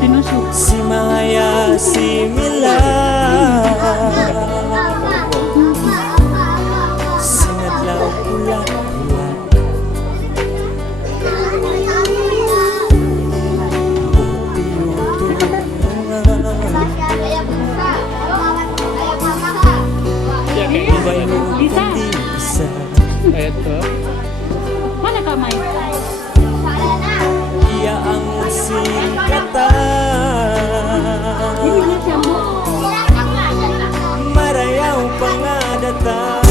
tinusok. Si Maya, si Mila, sinadlaw pula-pula. Isa. Ayat to. Mana kamay? Iya ang singkatan, Hindi na siya mo. marayaw pangadatan.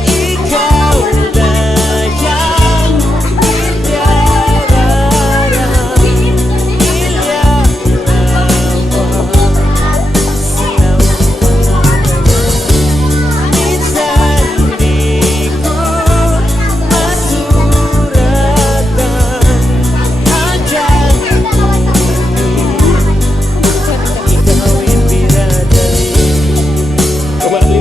Ikaw na yang ilyarara, ilyarawa, sinaw pangadatan. Minsan di ko masuratan, hadyan ikaw ibinadali. Kumali.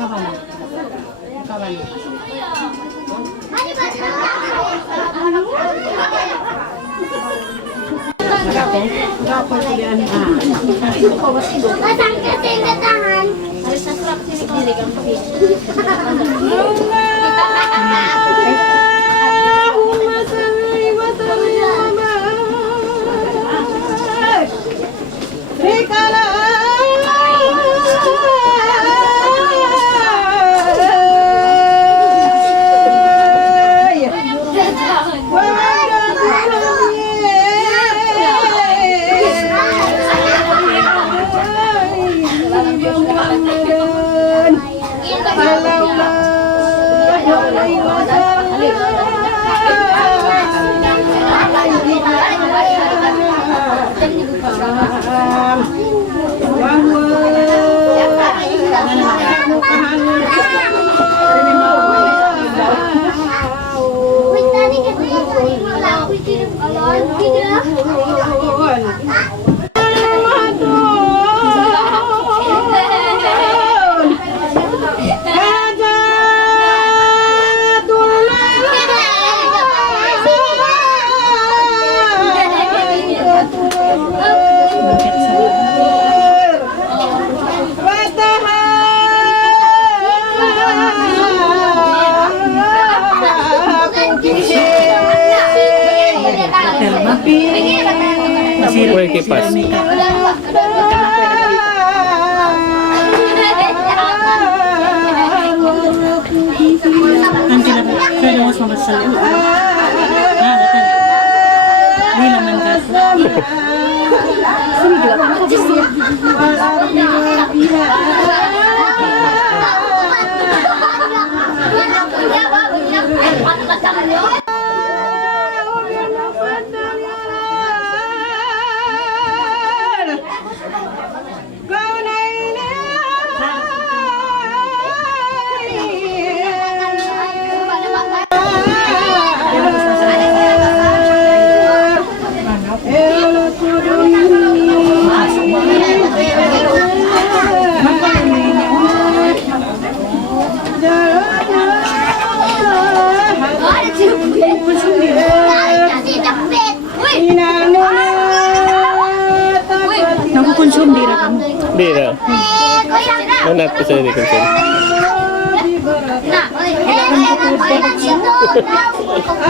Kawan. Kawan. Uy, kipas. Nanti na kaya mas mabasal. Betul. Di naman kasi. Nagkukonsum dira kamu. Dira. Manat ko sa hindi konsum.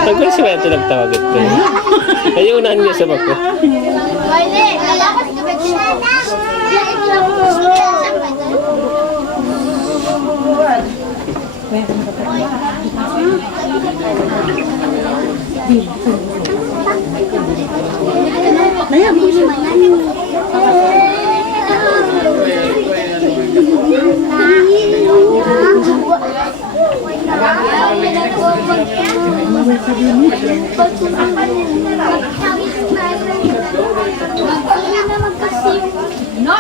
Ako siya ito nagtawag ito. Ayaw na niya sa bako. No!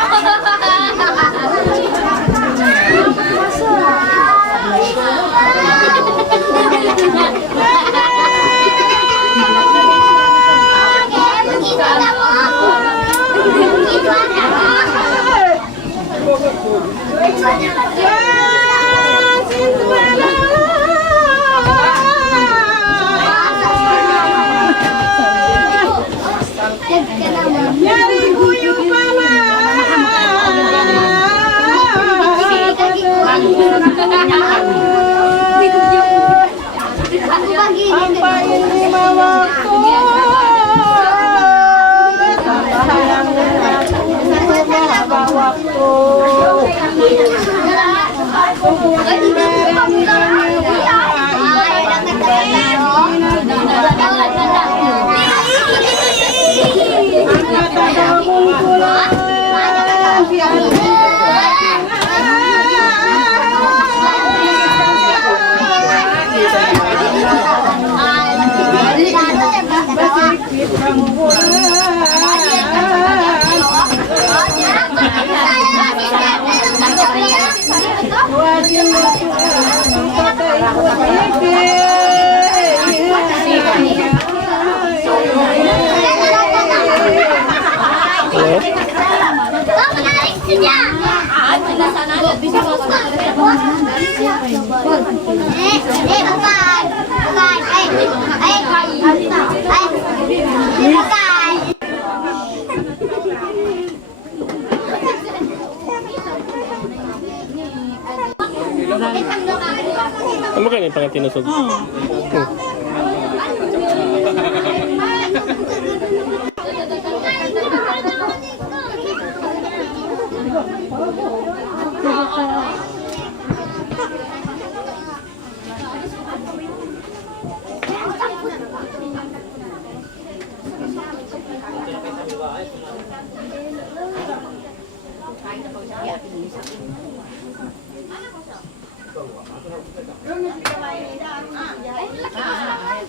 Ano ba ganyan pang tinusog?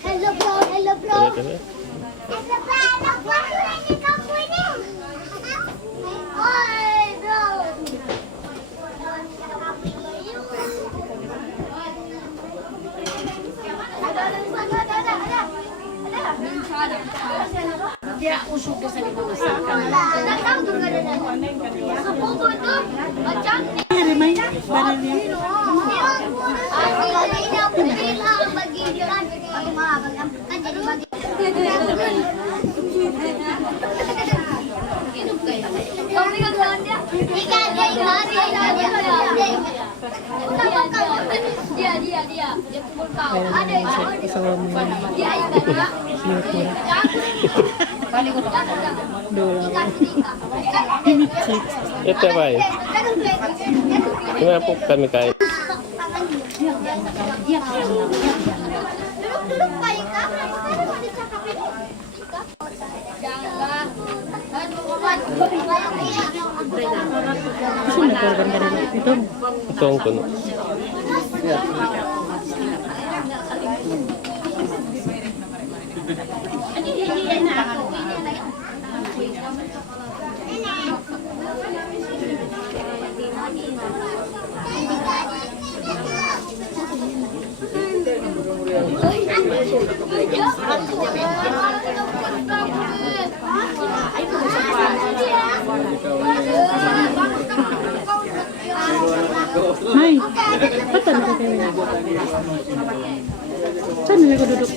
Hello bro, hello bro. Ito na. Hello bro, hello bro. Hindi ka pwede. Oy, bro. Kaya usog ka sa limang masaka. May baril niya. Dia pukul kau. Ada Ito ba eh? Kaya po kami kain. Duduk-duduk baik kan? Kasi nagkaganda rin ito. Ito ang kuno. Ay, ba't ano ka kayo? Saan na ko duduk?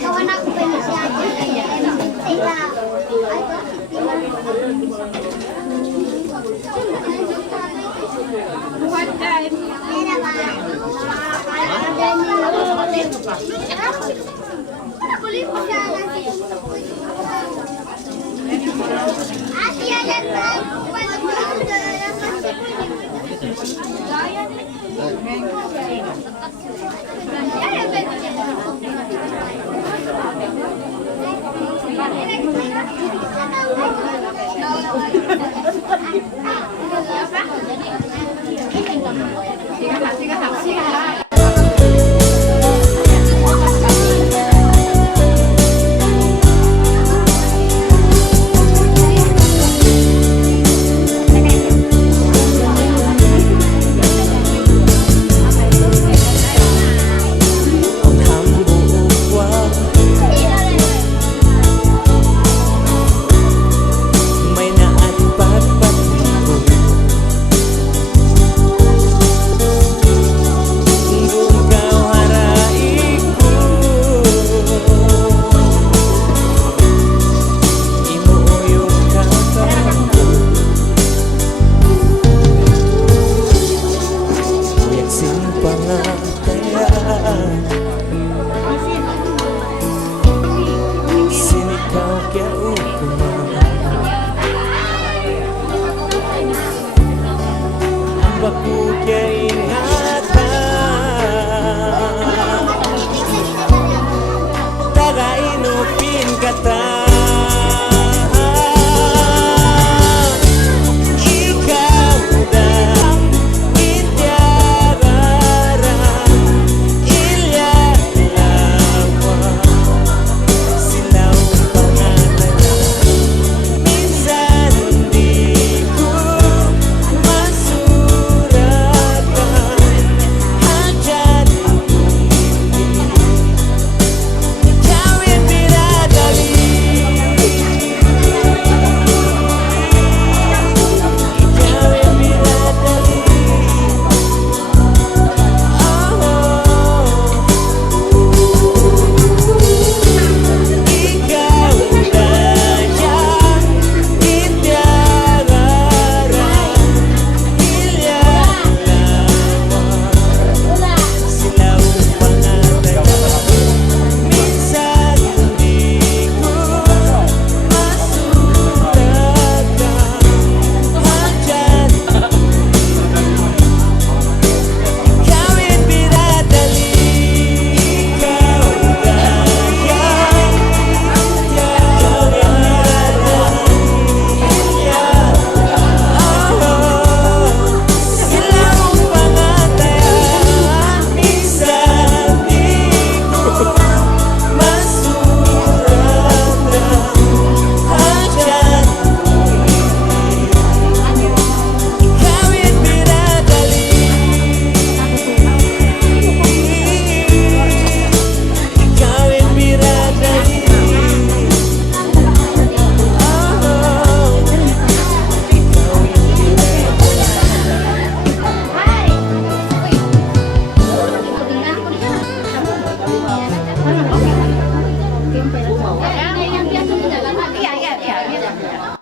Kawan aku pengen siapa? Sila.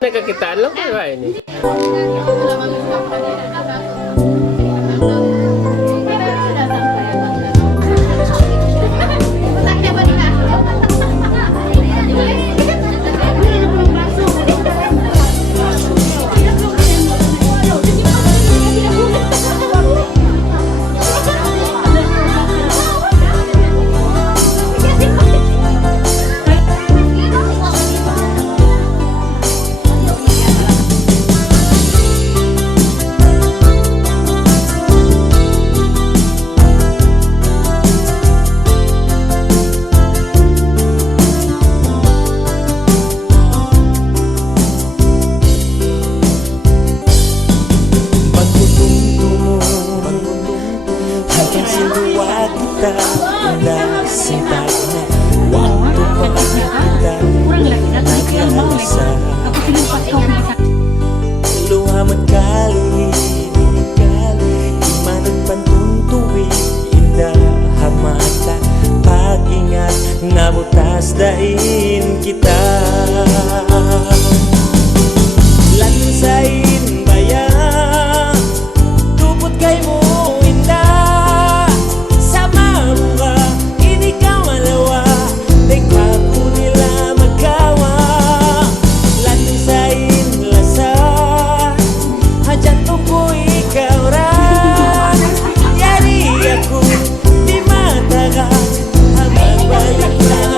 nagkakitaan lang kayo ini. Kurang lagi na tayo lang mga ako sinimpat ka sa Luhaman kali Imanag pantuntuwi Indah hamata Pag-ingat Nabutas dain kita Lansain bayang Tupot kay mo indah Sama bunga Ini kau malawa Teka ko nila magawa Lansain lasa Hajat ko ikaw ran Yari ako Di mata ka Habang balik lang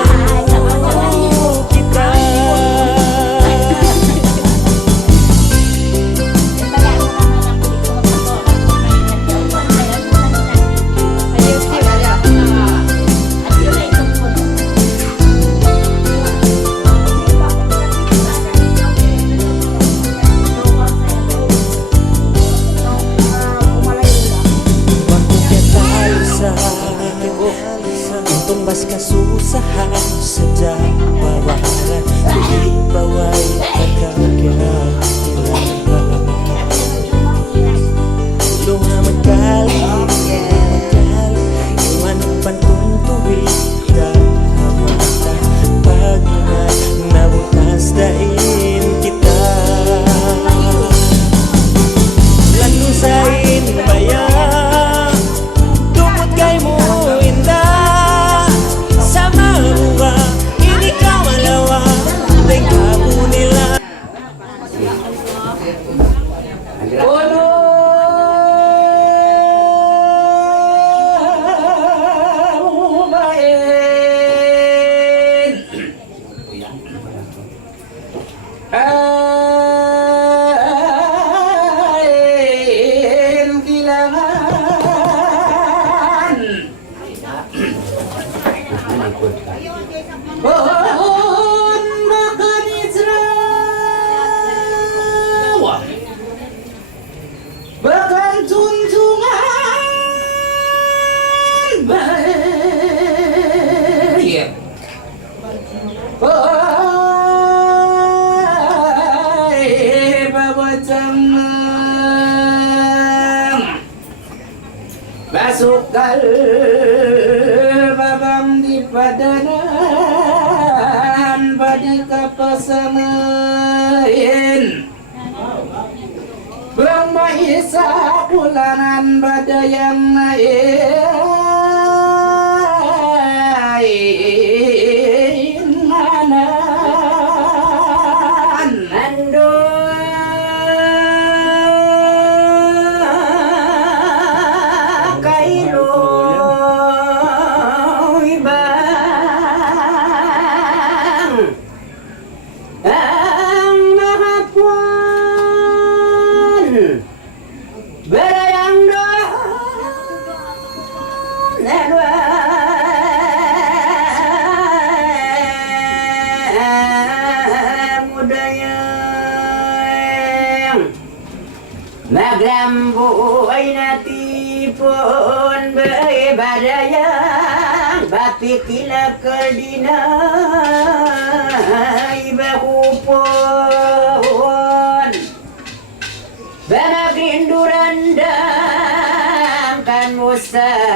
kita Untung bas kasusahan Sadya bawaran Di baway Pagkakakilang Luha magkali Iwan pantuntuwi Dahamata Pag-ingat Nabutas dain kita Lanusain bayang Tupot kay mo indah Sama bunga Ini kau malawa Teka ko nila Bahkan tuntungan baik Masuk kal babam di padanan pada kapasanain Brahma Isa bulanan pada yang naik manan Maglamboy na tipon badayang Batik kilap kardinay bakupon Banagrinduran dam kan musay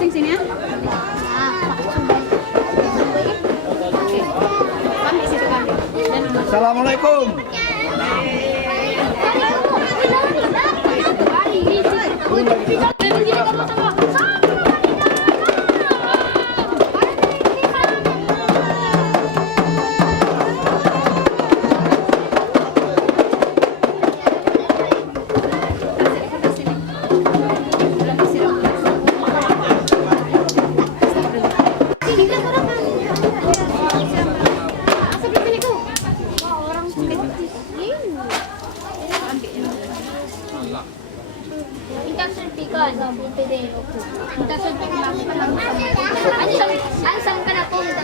Sing sini ya. Kami situ kami. Assalamualaikum. Minta sertifikat, pedero ko. Minta sertifikat ako pa lang. Ansang ka na po, minta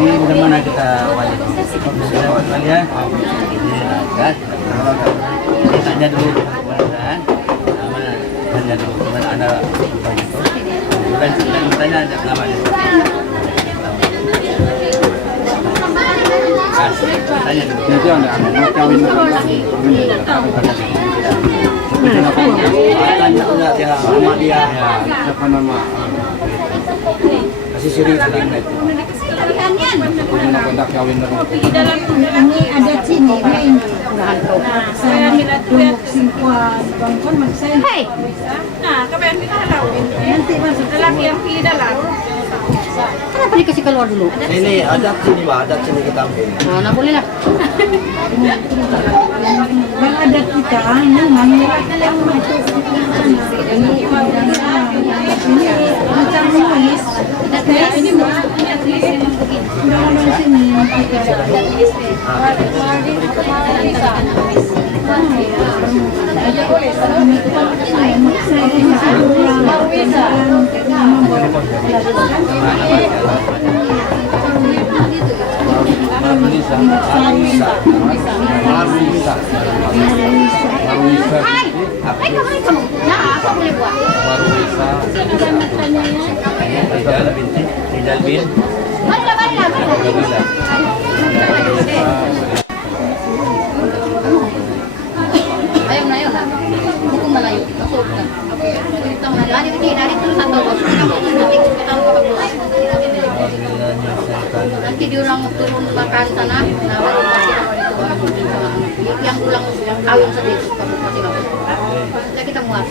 Jadi bagaimana kita wali? Lewat wali ya? Kan? Tanya dulu kemudian mana? Tanya dulu kemudian anda bukan tanya ada namanya. Tanya dulu. Itu anda mau kawin tanya udah ya nama dia siapa nama kasih siri sedang itu punya kontak kawin Ini ada sini, ini. Saya mila tuh simpuan bangkon magsay. Hey. Nah, kabayan kita halaw. Nanti masuk Lalaki ang pili dalang. Kenapa dikasih keluar dulu? Sini, adat sini Pak, adat sini kita ambil. Oh, nah boleh lah. Yang adat kita, memang ini macam nulis. Ini udah sini. Kamu, nah apa boleh buat? Rijal bin. Ayo na yun. Buku malayo. Masuk ka. Lari terus satu bos. Nanti diulang turun ke sana. Nah, baru pasti kalau itu yang pulang kawin sendiri. Sudah kita muat.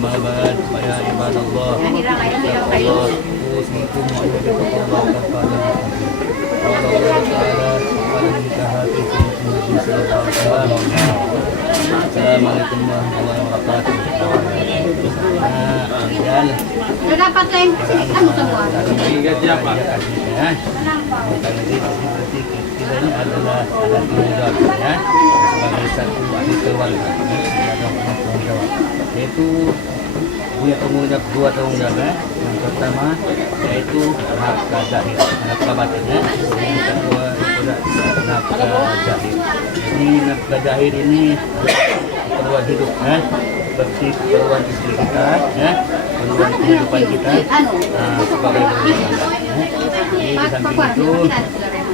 أما بعد فيا عباد الله اتقوا الله أوصيكم وأوصيكم الله قال الله تعالى قال انتهى في النبي صلى الله عليه وسلم. Assalamualaikum warahmatullahi wabarakatuh. Nah, Sudah dapat yang kamu semua. Tiga siapa? Kita ini adalah adat tanggungjawab ya, sebagai satu ahli keluarga yaitu punya tanggungjawab dua tanggungjawab ya. Yang pertama yaitu nafkah zahir, nafkah batin ya. Yang kedua itu nafkah zahir. Jadi nafkah zahir ini keperluan hidup ya, seperti keperluan istri kita ya, keperluan kehidupan kita sebagai berumah tangga ya. Jadi di samping itu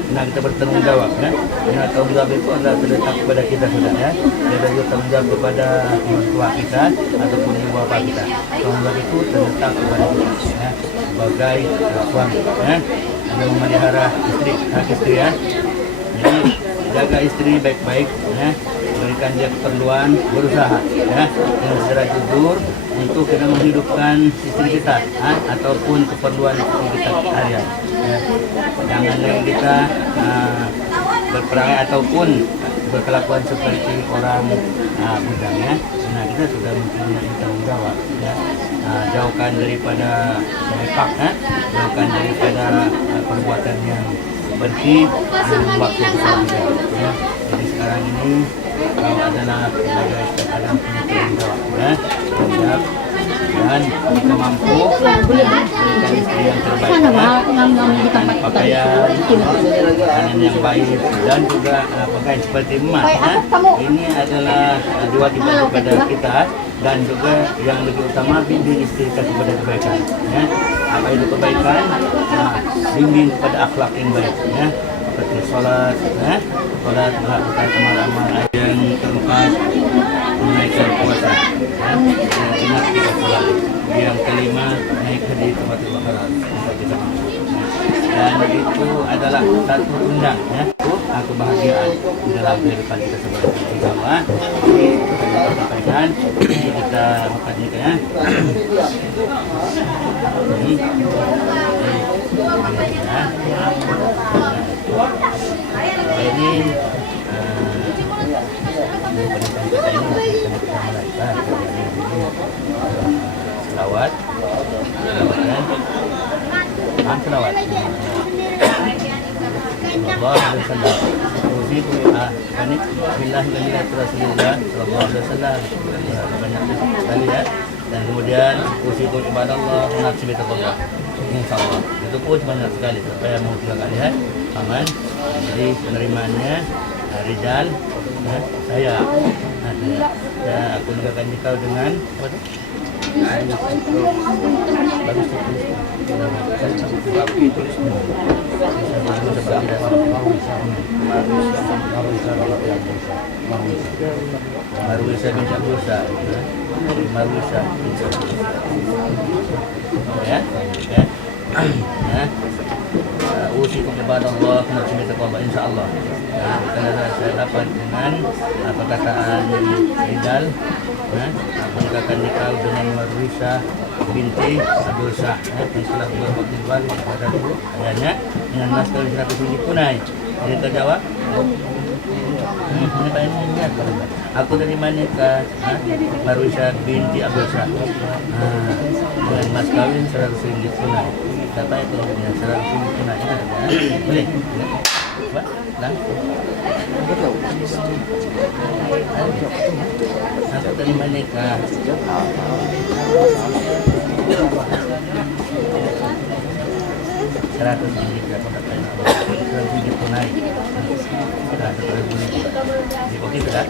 nah kita bertanggung jawab ya. Nah, tanggung jawab itu adalah terletak kepada kita sudah ya. Ada juga tanggung jawab kepada orang tua kita ataupun ibu bapak kita. Tanggung jawab itu terletak kepada kita ya, sebagai suami ya, yang memelihara istri, hak istri ya. Jadi jaga istri baik-baik ya, berikan dia keperluan, berusaha ya dengan secara jujur untuk kita menghidupkan istri kita ataupun keperluan istri kita harian ya. Jangan lagi kita berperangai ataupun berkelakuan seperti orang budak ya. Nah, kita sudah mempunyai tanggung jawab ya. Jauhkan daripada mepak ya, jauhkan daripada perbuatan yang seperti yang membuat kita ya. Jadi sekarang ini kau adalah sebagai seorang punya tanggung jawab ya, dan kita mampu memberikan istri yang terbaik ya, pakaian yang baik dan juga pakaian seperti emas ya. Ini adalah diwajibkan kepada kita dan juga yang lebih utama bimbing istri kita kepada kebaikan ya. Apa itu kebaikan? Bimbing kepada akhlak yang baik ya, seperti sholat ya, sholat melakukan amal-amal yang keempat menaikkan puasa ya, yang genap kita sholat, yang kelima naik haji ke Baitul Haram kita dan itu adalah satu undang ya, kebahagiaan di dalam kehidupan kita sebagai agama. Jadi kita sampaikan kita makan juga ya. Ini selawat, selawat. Allah Rasulullah. Usiku ini billahi wa Rasulullah sallallahu alaihi wasallam. Banyak sekali ya. Dan kemudian usiku ibadallah nafsi bitaqwa. Insyaallah. Itu pun banyak sekali supaya mau tiga kali ya. Aman. Jadi penerimaannya Rijal ya, saya. Ya, aku nikahkan kau dengan apa tu? Bagus tulis. Marwisa bin Syabrusa Marwisa ya ya usikum kepada Allah meminta taubat insyaallah. Karena saya dapat dengan perkataan Ridal, aku akan nikah dengan Marwisa binti Abdul Syah, yang telah berbakti wali kepada aku ayahnya dengan mas kawin 100 ringgit tunai. Jadi terjawab. Aku terima nikah Marwisa binti Abdul Syah dengan mas kawin 100 ringgit tunai. Siapa itu punya 100 ringgit tunai? Boleh? Coba, langsung. Aku terima nikah 100 ringgit aku dapat 100 ringgit tunai. Sudah 100 ringgit. Oke sudah.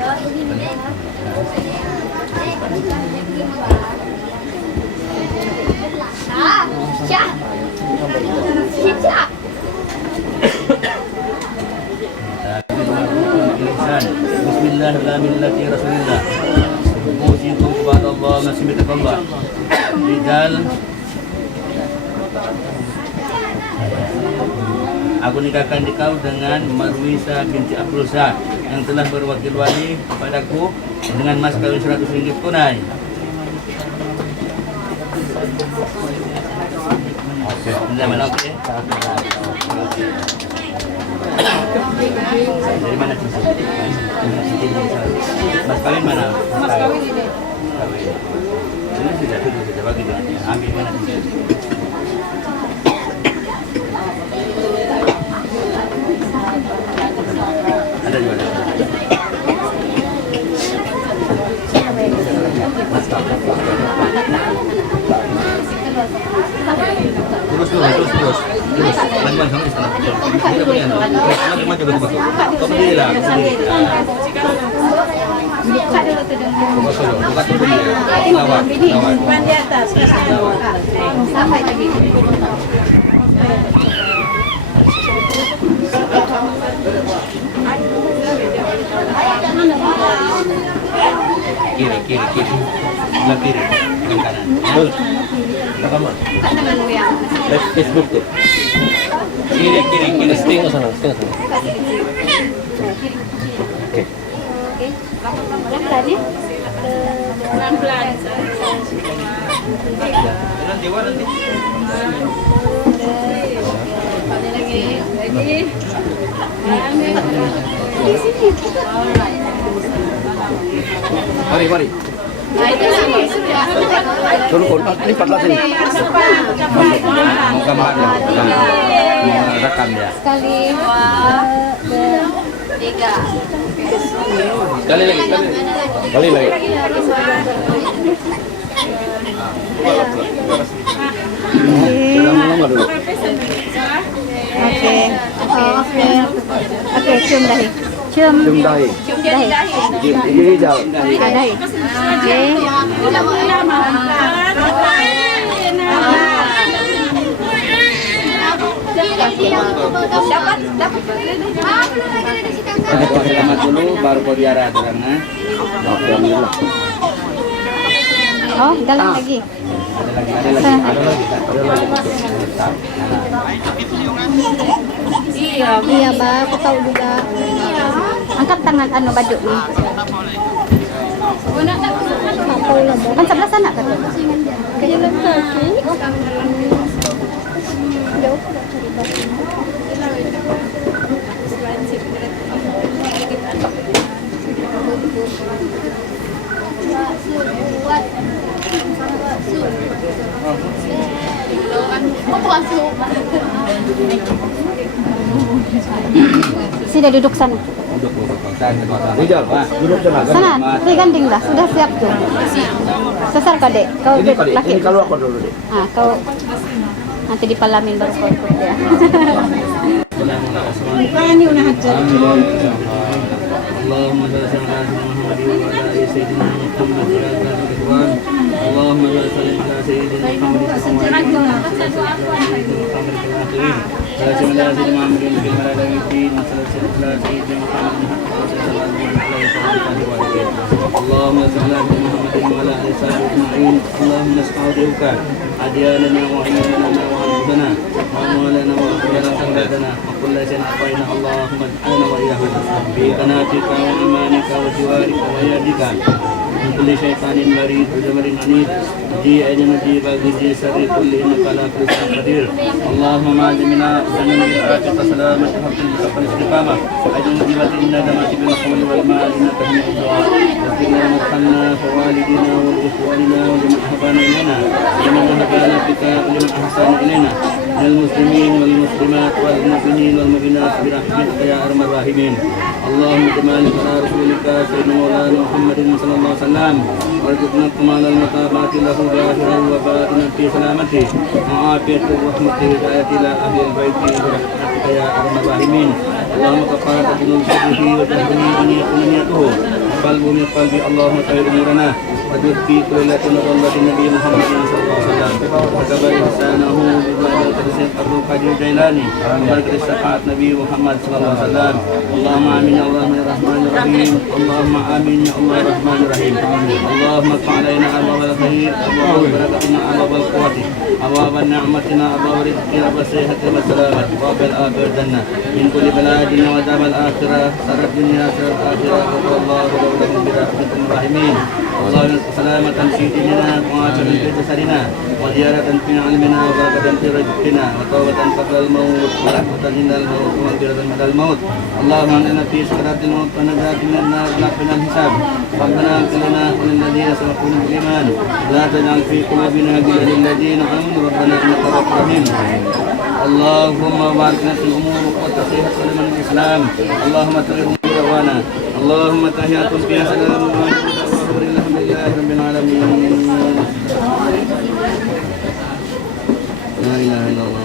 Bismillahirrahmanirrahim. Rasulullah. Usikum kepada Allah masih bertakwa. Ridal. Aku nikahkan kau dengan Marwisa binti Abdul Syah yang telah berwakil wali kepadaku dengan mas kawin 100 ringgit tunai. Oke, mana oke? Dari mana cincin? Mas kawin mana? Mas kawin ini. Ini sudah bagi dia. Ambil mana cincin? Ada juga. Terus. Bantuan sama di sana. Tidak boleh. Maju betul. Kau berdiri lah. Buka dulu tuh dengan Buka dulu. Lawan. depan di atas. Sampai lagi. Kiri. Sebelah kiri. Yang kanan. Betul. Kamu. Facebook tuh. Kiri. Setting ke sana. Oke. Pelan-pelan. Nanti. Lagi. Di sini. Mari. Nah, itu sini sudah. Turun. Lipatlah sini. Mau gambar ya. Mau rekam ya. Sekali. 3. Sekali lagi. Oke, cium dahi. Cium dahi. Dahi. Oke. Dapat. Selamat dulu baru kau diarah karena. Oh, dalam lagi. Ada lagi. Iya, Ba, aku tahu juga. Angkat tangan baju nih. Kan sebelah sana kan? Jalan kaki. Jauh. Sudah duduk sana. Duduk Sana, diganding dah. Sudah siap tuh. Sesar kadek. Kau laki. Ini kalau aku dulu deh. Kau nanti dipalamin baru kau ikut ya. Bukan ini udah hajar. Allahumma salli ala sayyidina Muhammad Allahumma salli ala sayyidina Muhammad عندنا وكل شيء أعطينا اللهم اجعلنا وإياهم في قناتك وإيمانك وجوارك ويدك من كل شيطان مريض وجبر عنيد جيء نجيب جي سر كل إنك على كل شيء قدير اللهم ما جمنا وجمنا بالعافية سلامة حق الحق الاستقامة أجل مجيبة إنا دمات بالقول والمال إنك هم الدعاء واغفر لنا مرحمنا فوالدنا ولإخواننا ولمن أحبنا إلينا ولمن هدانا بك ولمن أحسن إلينا من المسلمين والمسلمات والمؤمنين والمؤمنات برحمتك يا أرحم الراحمين اللهم كمالك على رسولك سيدنا مولانا محمد صلى الله عليه وسلم وارزقنا كمال المتابعة له ظاهرا وباطنا في سلامته وعافية ورحمة وهداية إلى أهل البيت برحمتك يا أرحم الراحمين اللهم كفارة ذنوب سره وجهره أن يكون نيته وقلبه من قلبي اللهم خير أمورنا وجد في كل ليلة وظلة النبي محمد صلى الله عليه وسلم وكبر إحسانه ببركة سيد القادر الجيلاني وبركة الشفاعة نبي محمد صلى الله عليه وسلم اللهم آمين يا الله الرحمن الرحيم اللهم آمين يا الله الرحمن الرحيم اللهم افتح علينا أبواب الخير أبواب بركتنا أبواب القوة أبواب نعمتنا أبواب رزقنا أبواب الصحة والسلامة أبواب الآخرة والجنة من كل بلادنا وعذاب الآخرة شر الدنيا شر الآخرة وقال الله ولهم برحمتكم الراحمين اللهم سلامة في ديننا وعافية في جسدنا وزيادة في علمنا وبركة في رزقنا وتوبة قبل الموت ورحمة عند الموت ومغفرة بعد الموت اللهم اننا في سكرات الموت ونجاة من النار ونقنا الحساب ربنا اغفر لنا وللذين سبقونا بالإيمان لا تجعل في قلوبنا غلا للذين آمنوا ربنا إنك رؤوف رحيم اللهم بارك لنا في الأمور والتصحيح ولمن الإسلام اللهم تغير دعوانا اللهم تحياتهم فيها سلام الحمد لله رب العالمين لا إله إلا الله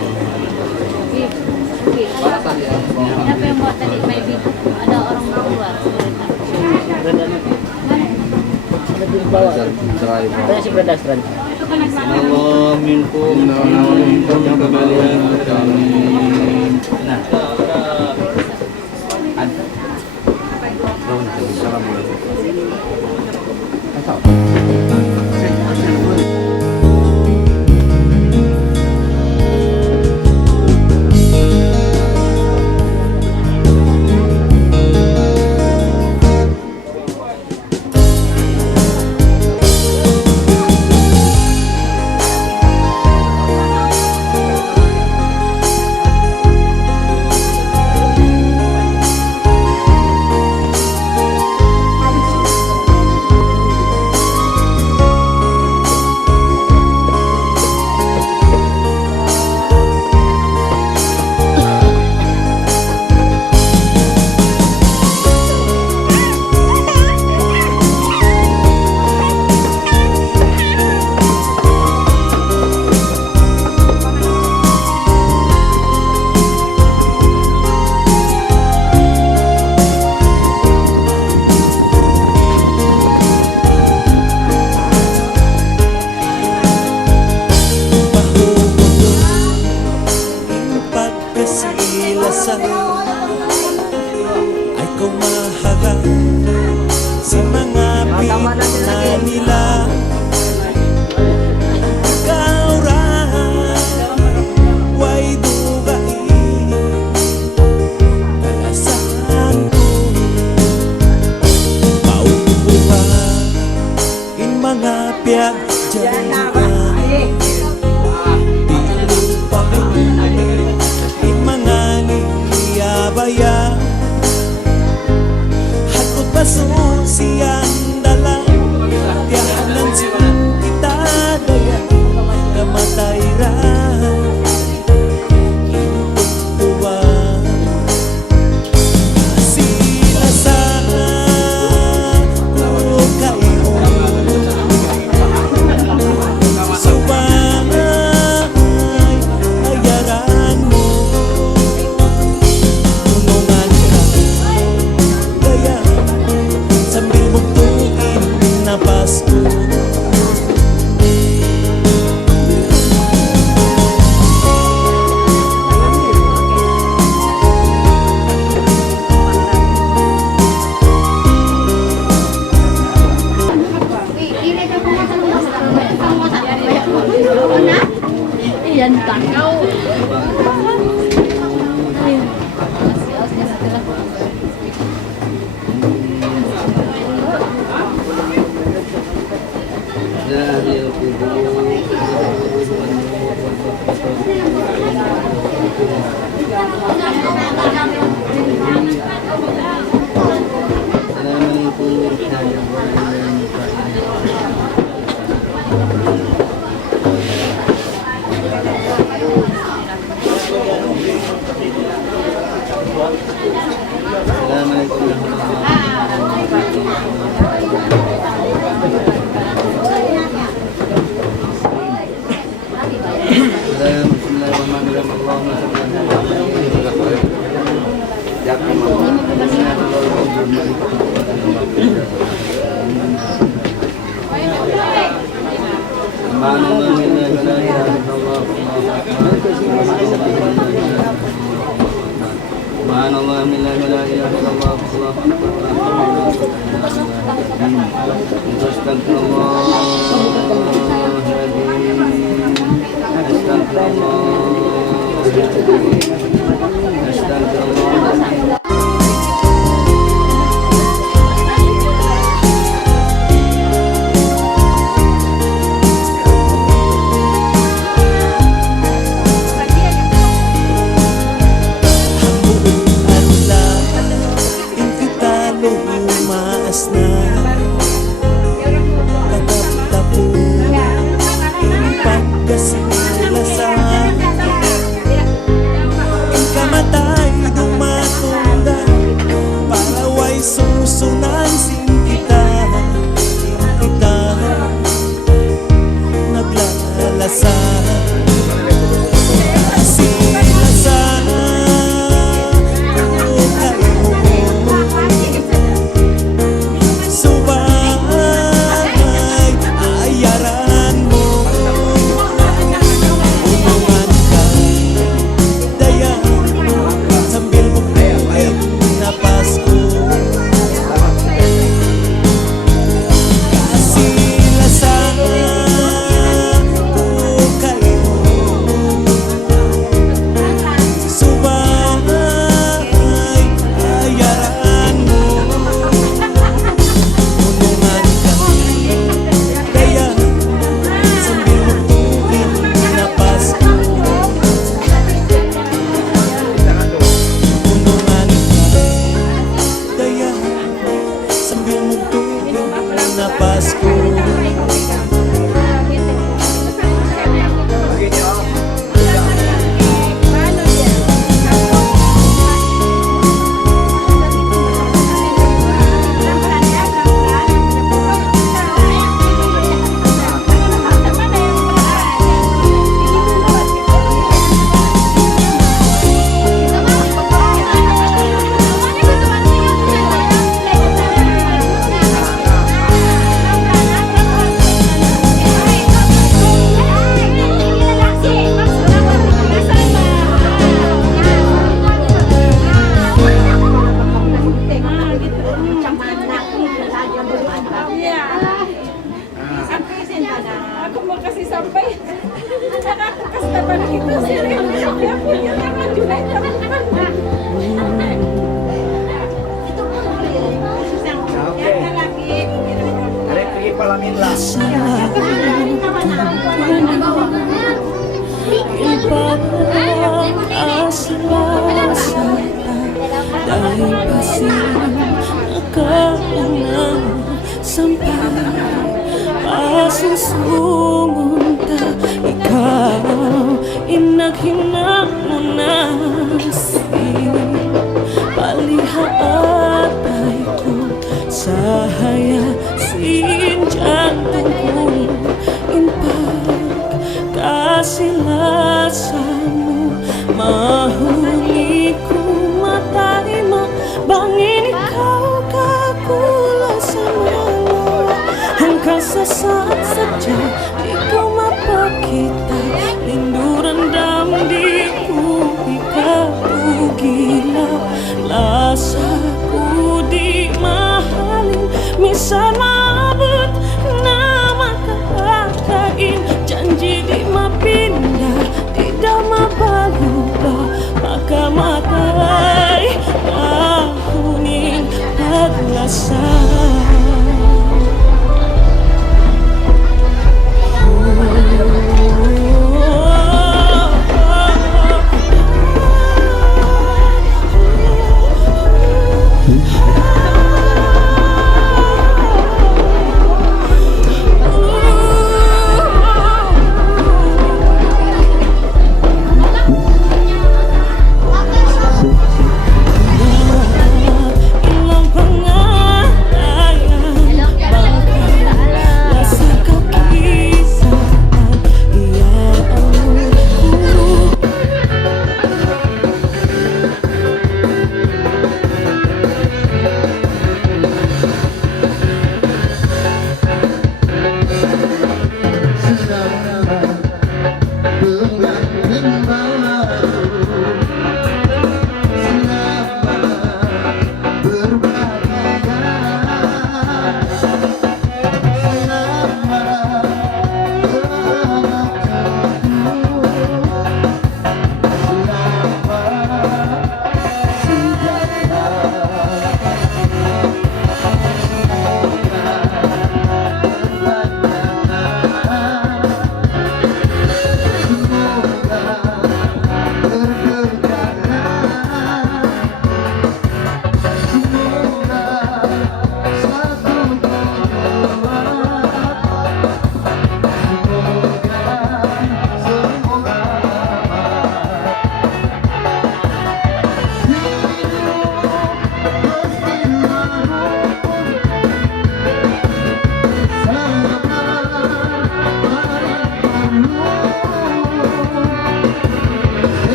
Siapa yang buat tadi main video? Ada orang luar. Allah minkum yang kembalian nah ay kumaharap sa mga pina nila. Ikaw raw way dugain kalasan ko paubuhain mga piyagdyan di lupa ko in mga niya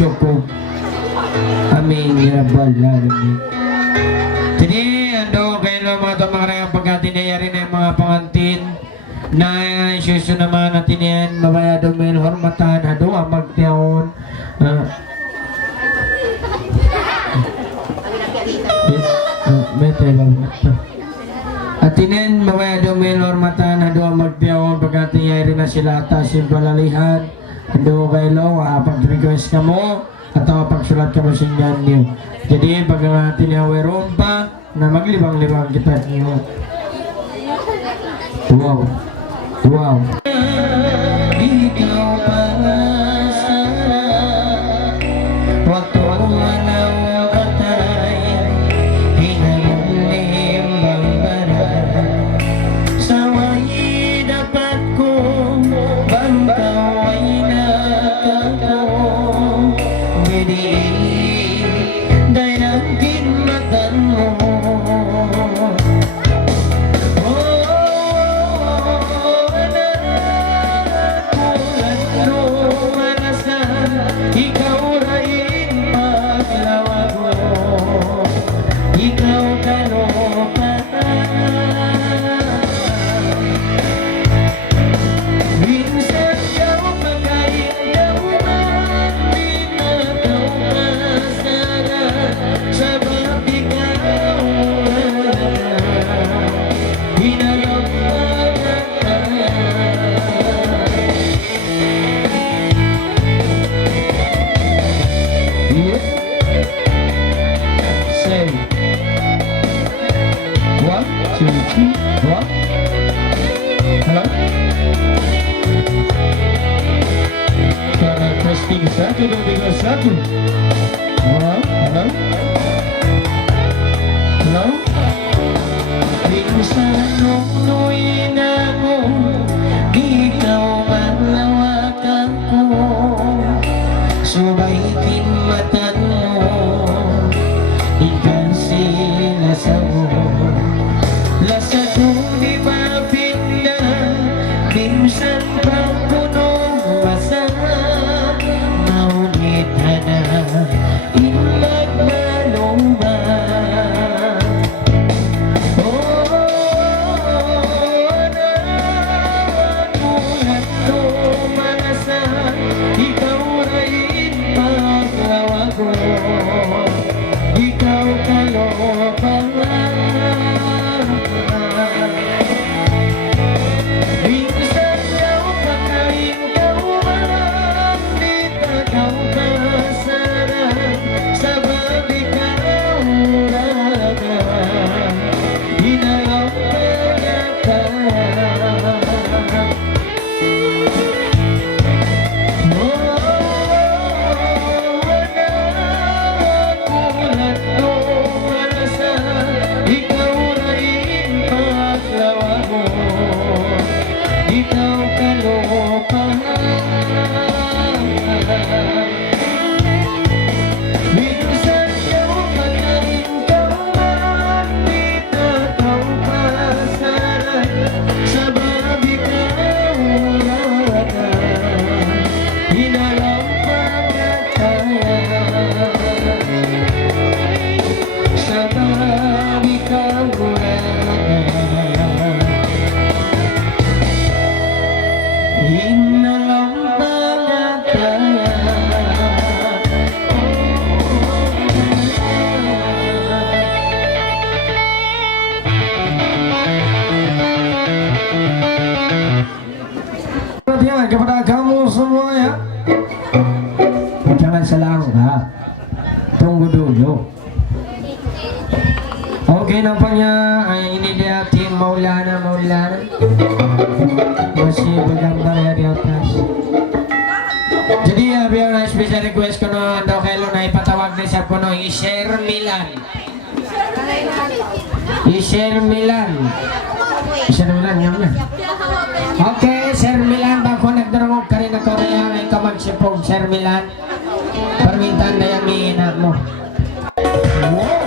cukup amin ya rabbal alamin. Jadi ando kayo lang mga tamarang pagkatinayari ng mga pangantin na isuso naman natin yan mabayado may hormatan hado ang magtiyaon atinen mabayado may hormatan hado ang magtiyaon pagkatinayari na sila atas yung palalihan hado kayo lang pag-request ka mo atau pagsulat ka mo sinyan niyo. Jadi pag natin yung weron pa na maglibang-libang kita niyo. Wow. Wow. Ikaw pangasa waktu walaw katay hinamulim bambara saway dapat ko bangkaway na kako jadi dayanagin matan mo. Ikaw rin paglawag mo, ikaw kalopatan. Minsan daw pagkain daw man, pinagaw kasaran, sabag ikaw hinalap say 1, 2, 3, 1. Hello? Cara testing 1, 2, 3, 1. Hello? Hello? Hello? Minsan nunuin ako, ikaw malawakan ko, subaytin matan mo, ikan sila sa mo. Lasa kong di mapindan, minsan pang punong basa, maunit na ilag malumba. Ikaw rin paglawag mo, ikaw kalopatan. Minsan daw pagkain daw man, di tagaw kasaran, sabag ikaw lagan, hinalaw kagatan. Ikaw rin paglawag mo, ikaw kalopatan. Minsan daw pagkain daw man, di tagaw kasaran, sabag ikaw lagan, hinalaw kagatan. Sabag ikaw lagan, hinalaw kagatan. Perhatian kepada kamu semua ya. Jangan selangkah, tunggu dulu. Oke, nampaknya ini dia tim Maulana masih bergambar ya di atas. Jadi ya biar special request kono ando kailo na ipatawag na siya kono i-share Milan. I-share Milan nyamnya. Oke, share Milan bang connect darong ka rin na Korea ay kamagsipog share Milan. Permintaan na yung miinak mo. Wow.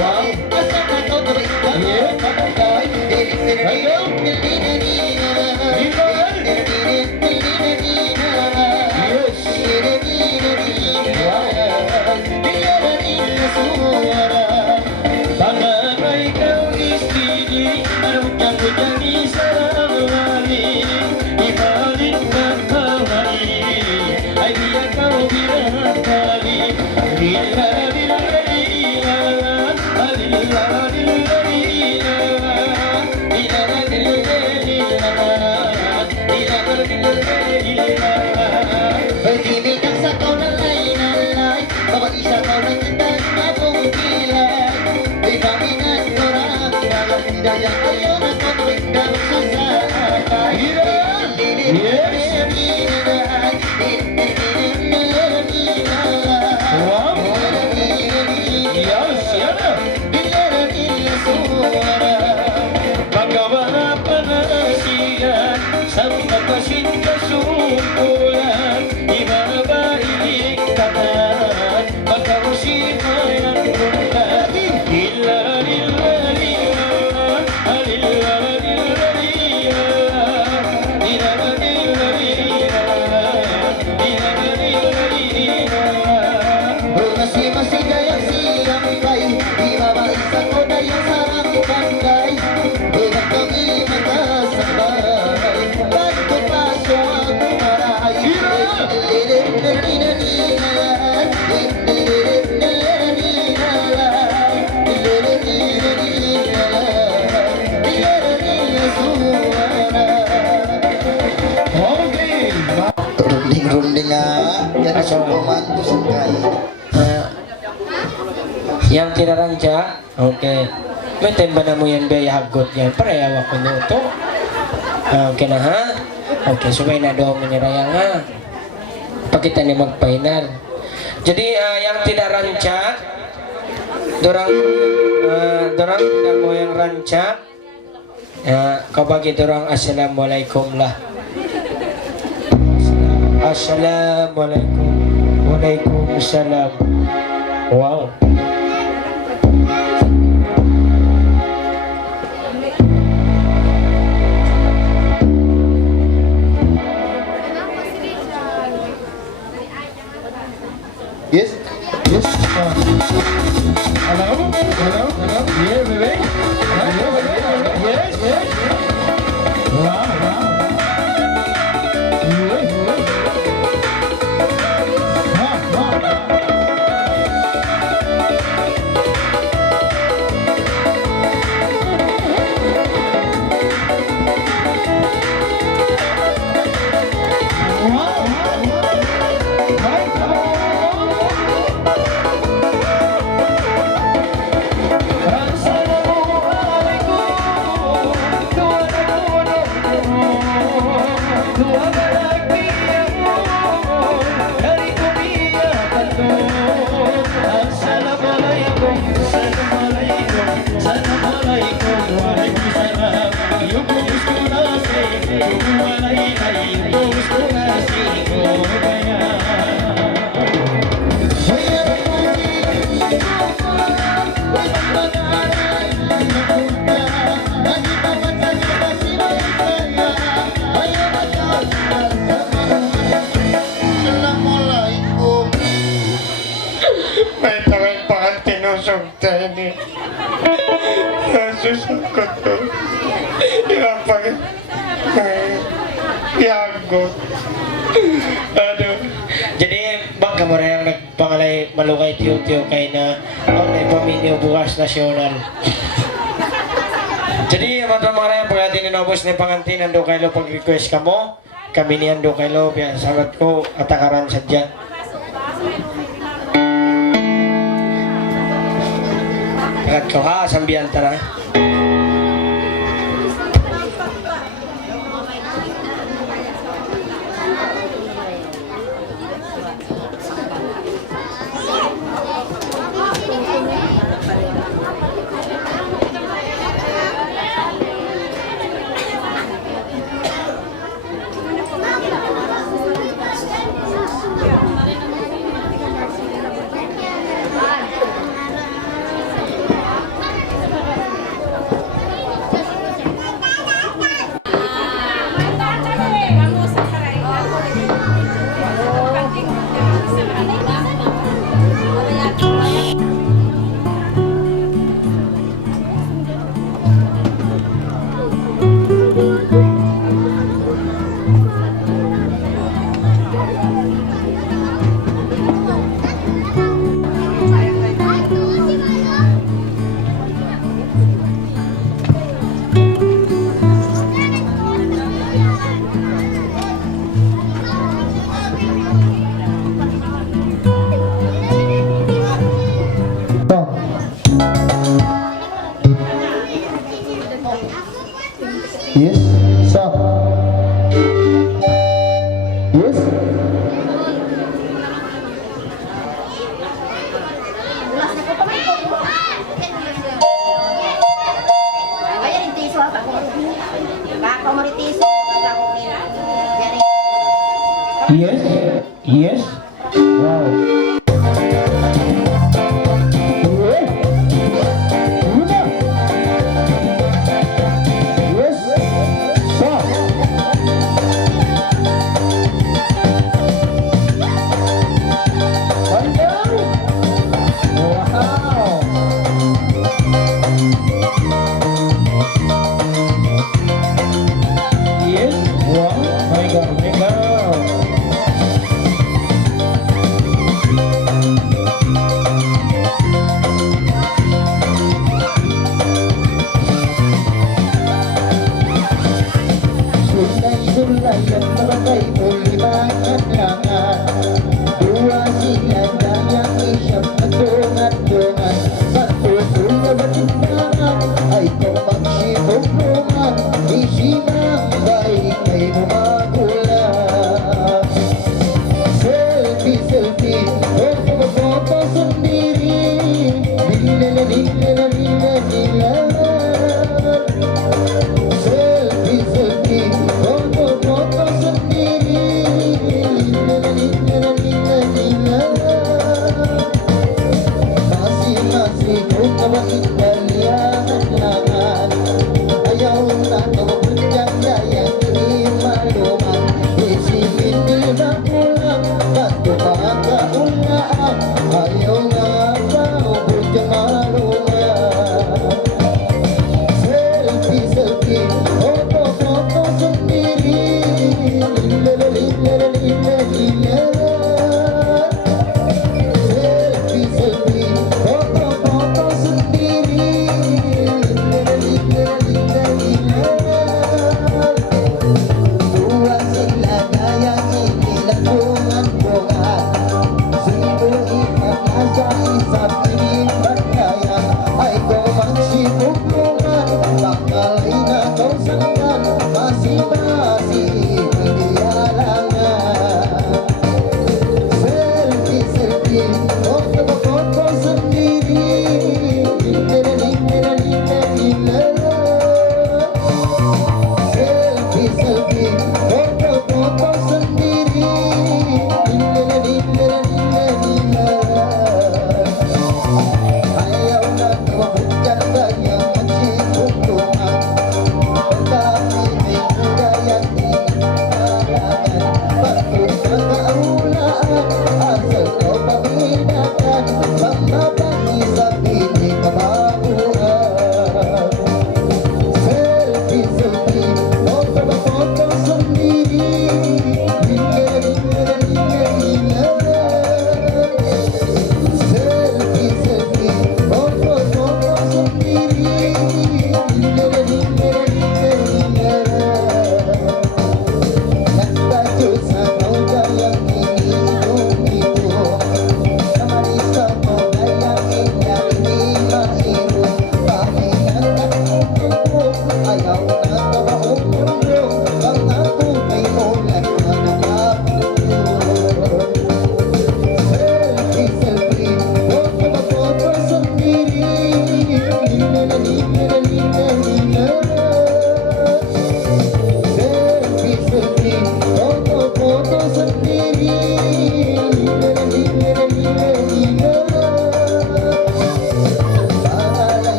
Wow. Pag-ibig ang sa kau na lay, bawat isa kau na tandang akong kilay. Di paminat ko lang, dagang hidayang ayaw na tutuwing daw sa sakay. Magawa panasiyan sa pagkasin kasumpulan, ibabalik katan pagkamusipan ang bulan. Illa lilla lilla, alilla lilla lilla, illa lilla lilla, illa lilla lilla. Masih gayang siang kay, di mabaisa ko na yung sarang bangkay. Huwag kang imagasabay, ba't ko paso ang maray? Runding-runding nga, yan ang kumanto sa kay. Yang tinaranja, okay. May temba na mo yan, Bea, hagot yan. Parehawa ko na ito. Okay na ha? Okay, so may na doon minirayang ha. Pakita ni magpainal. Jadi, yang tinaranja, dorang tidak mo yang ranca, kau bagi dorang assalamualaikum lah. Assalamualaikum. Waalaikumsalam. Wow. Yes? Yes. Hello? Hello? Hello? Yeah, baby. Hello, baby. Yes, yes. Wow, wow. Yes, yes. Wow, wow. May tangan pa ang tinusog tayo ni nasusukot to. Ipapag yagot. Aduh. Jadi bangga mo rin ang nagpangalay malukay tiyo-tiyo kay na online paminyo bukas nasyonal. Jadi mga rin pagdating ni Nobos ni Pangantin ando kayo pag-request ka mo. Kami ni ando kayo biya sabat ko atakaran sadya. Agad ko ha, sambihan tara. Yes, yes. Wow. Yes. Stop. Wow. Yes. Wow. My God, my God. Sulay-sulay at malagay mo limang adlangan. Dua sila dayang isyap na tungat-tungat. Patutul na batindangan ay kung magsibog-lungan. Isinang baik ay lumagulang. Selfie, selfie, foto-foto sendiri. Lila, lila, lila, lila. Selfie, selfie, foto-foto sendiri. Lila, lila, lila, lila. Masih-masih kung kabait kaliangan langan. Ayaw na kau berjaya ini maluman. Isipin di bakulang, batu maka ulaan. Ayaw na kau berjamaluman. Selfie, selfie, foto-foto sendiri. Lila, lila, lila, lila. Selfie, selfie, foto-foto sendiri. Lila, lila, lila, lila. Dua sila dayang inilakungan-kungan. Sino ikat nasa isap inibagayan. Ay kau magsibog-lungan, bakalay na kau sangkan. Masih-masih pinialangan. Selfie, selfie, foto-foto sendiri. Lila, lila, lila, lila. Selfie, selfie, foto-foto sendiri. Lila, lila, lila, lila. Ayaw na kau berjaya magsibog-lungan. Tetapi may budaya tinatalagan. Patut magkaulaan, asal kau paminakan. Mamabati sa piling kababuan. Selfie, selfie, foto-foto sendiri.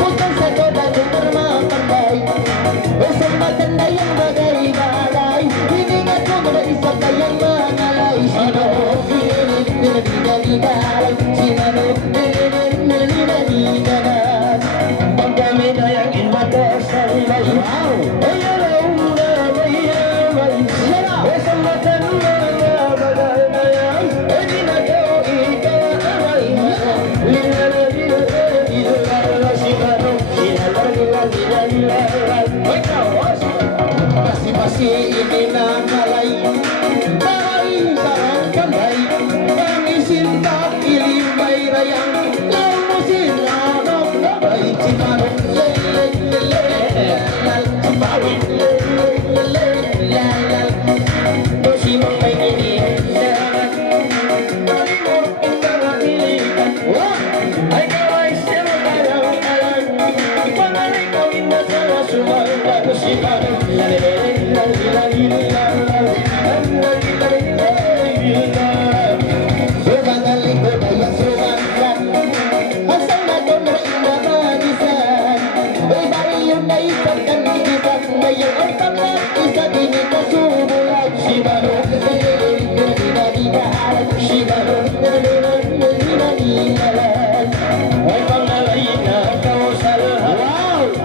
Bukan sekolah derma pandai, bersama tanda yang bagai-bagai. Ini ngaku berisap yang mengalai. Sino, di dalam, sino, di dalam. Pagkami yang inbatas salay. Ayaw na may, bersama tanda bagai-bagai. Hindi na daw ikaway. Masih ini nakalay, taray sarang kanday, pangisin tak ilimay rayang, lamusin anong nabay, cimarong lelek lelek, cimarong lelek lelek, dosimang may iniindahan, talimor ang karahilikan, ay kaway siya magayang-ayang, pangalay kawin na sa sumanda, dosimang lelek.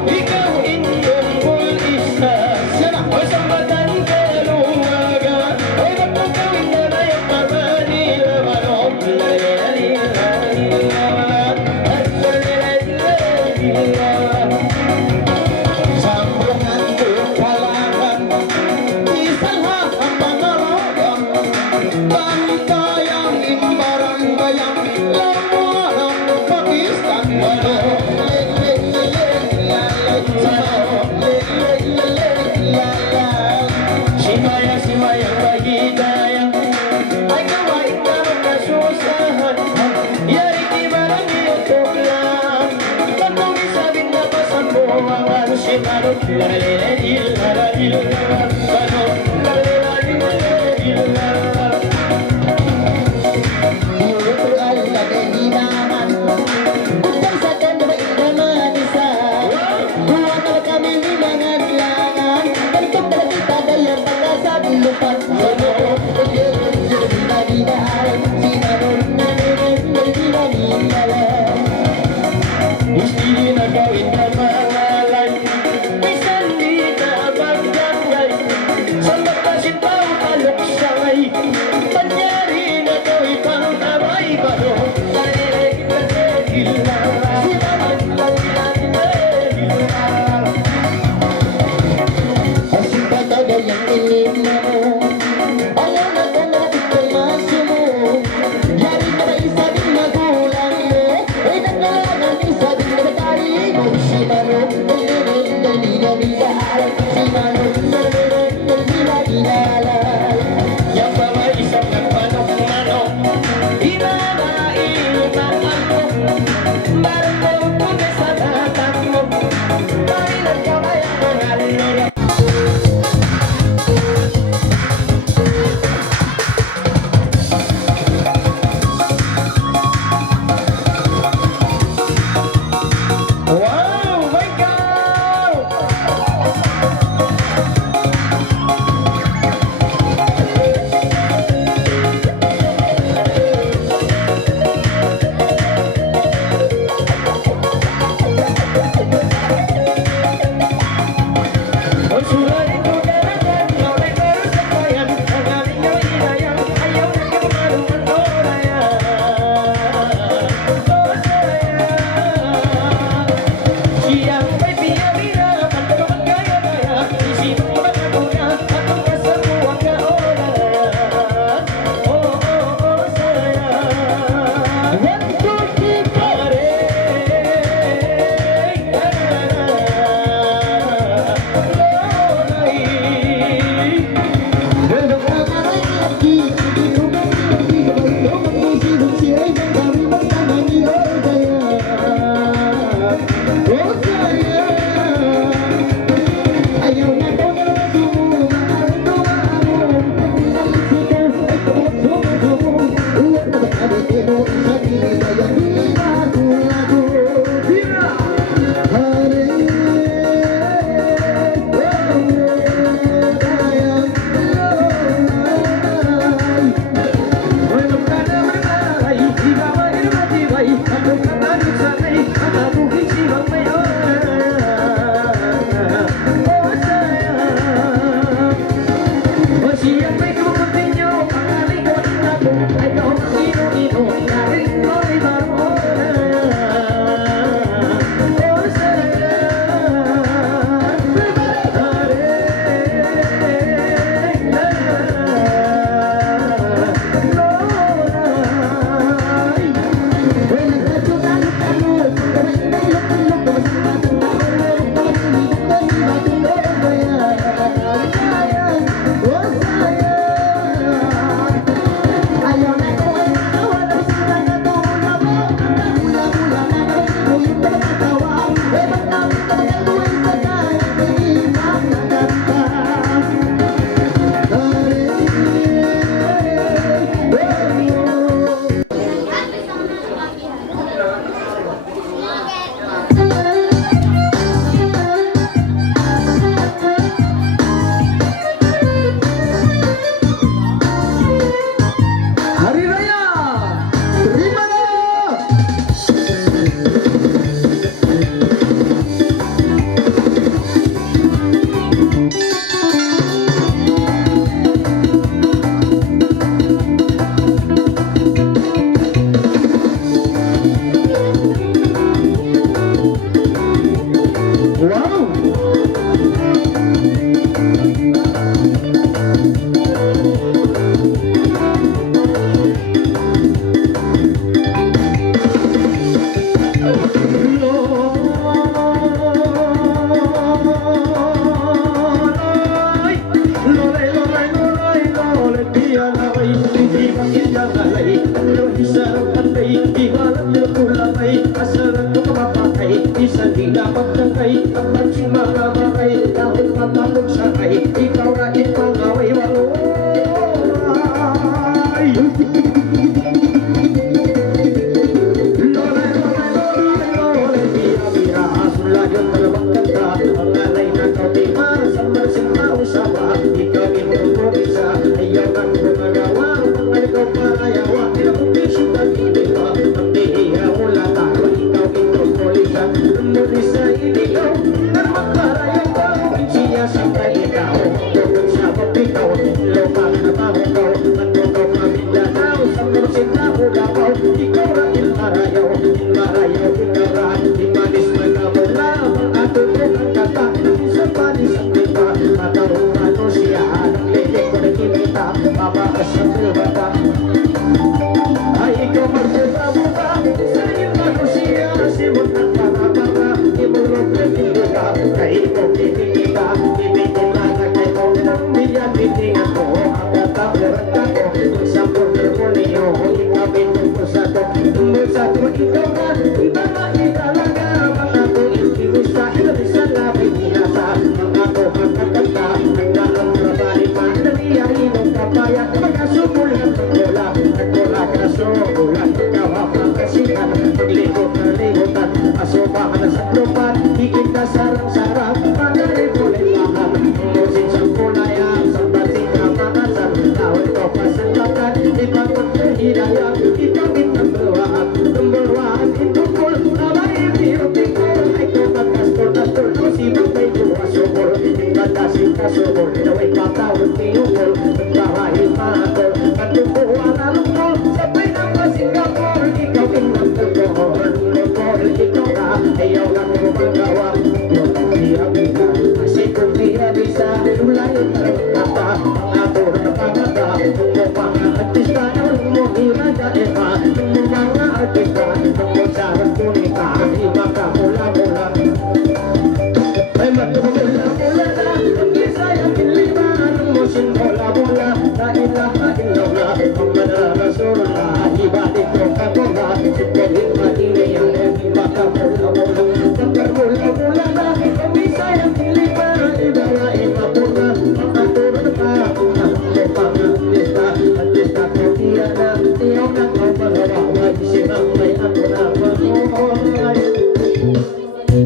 Ikaw inyong isa, masambatan kaluwaga. Ay bakit gawin na na yung pamanila manok? Sambungan ko kalangan, isalha ang pangaragan, pamitayang imbarang-bayang, lamuan ang Pakistan. Simayang bagidayang ay gawain na magkasusahan. Yari di barang iyotong lang, kantong isabing napasan mo ang ano si Manong lalilil lalilil Manong lalilil lalilil. Ito ay nagahinaman, utang sa tanda na manisan. Buwan na kami ni mga langan, kantok na kita dayang pagkasabi lupat. Gusti na gawin na malalay, bisan di na magdangay, sa matasin tao talok sangay, panyari na gawin pang tabay baro. Asing patagay ang ilim mo, ayaw na kung nakikay masumo. Yari na ba isa din magulang mo, ay nagkalangan isa din na batari mo. Si Manong nalilinaw, si Manong nalilinaw. Yang bawa isang nagpanok-manok, inanailutan ako, barang mo tunay sa tatang mo, parilan ka kaya mga lola. Wow, my God! Ang sulayin ko ganagan, maulay pero sa bayan, ang aming nyo inayang, ayaw na kayo maluman orayan. Siyang may piyabira, pagkaroon gaya-gaya, isipin mo magkakuna, at ang kasal mo ang kaoran. Saya. 1, 2, 3, pare. Ayaw na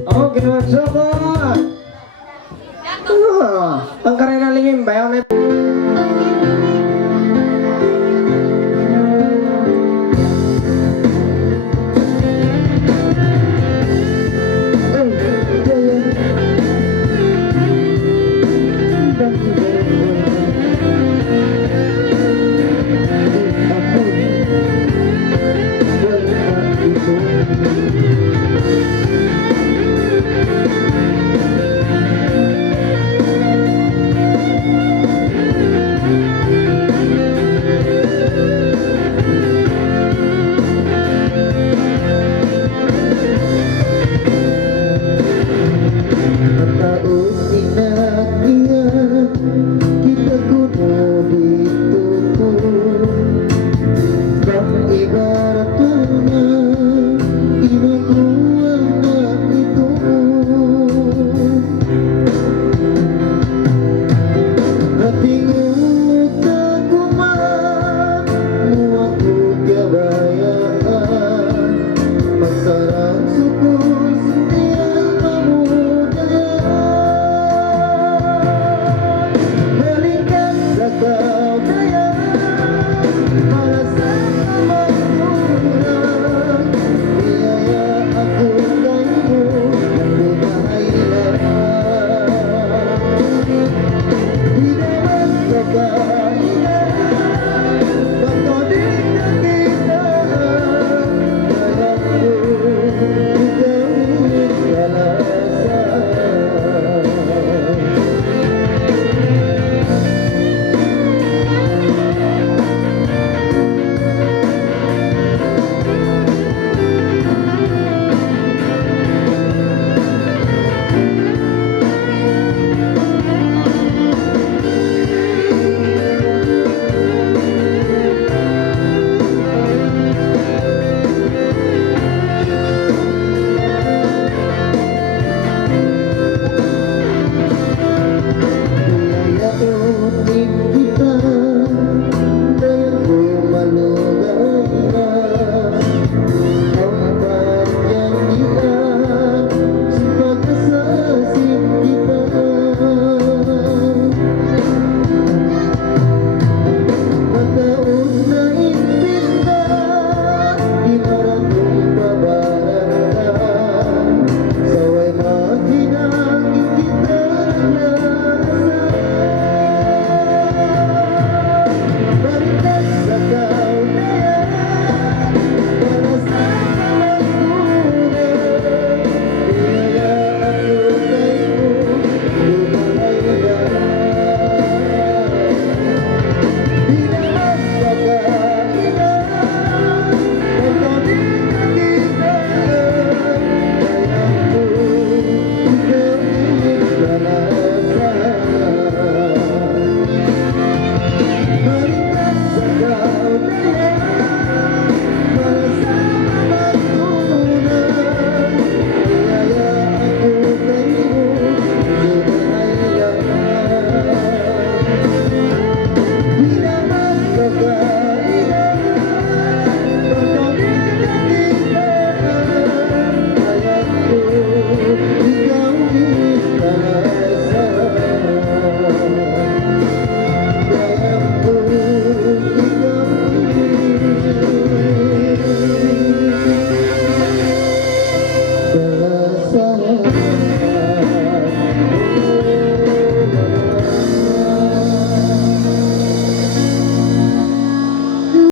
Oh, ginawa ko. Ang karera lingin ba?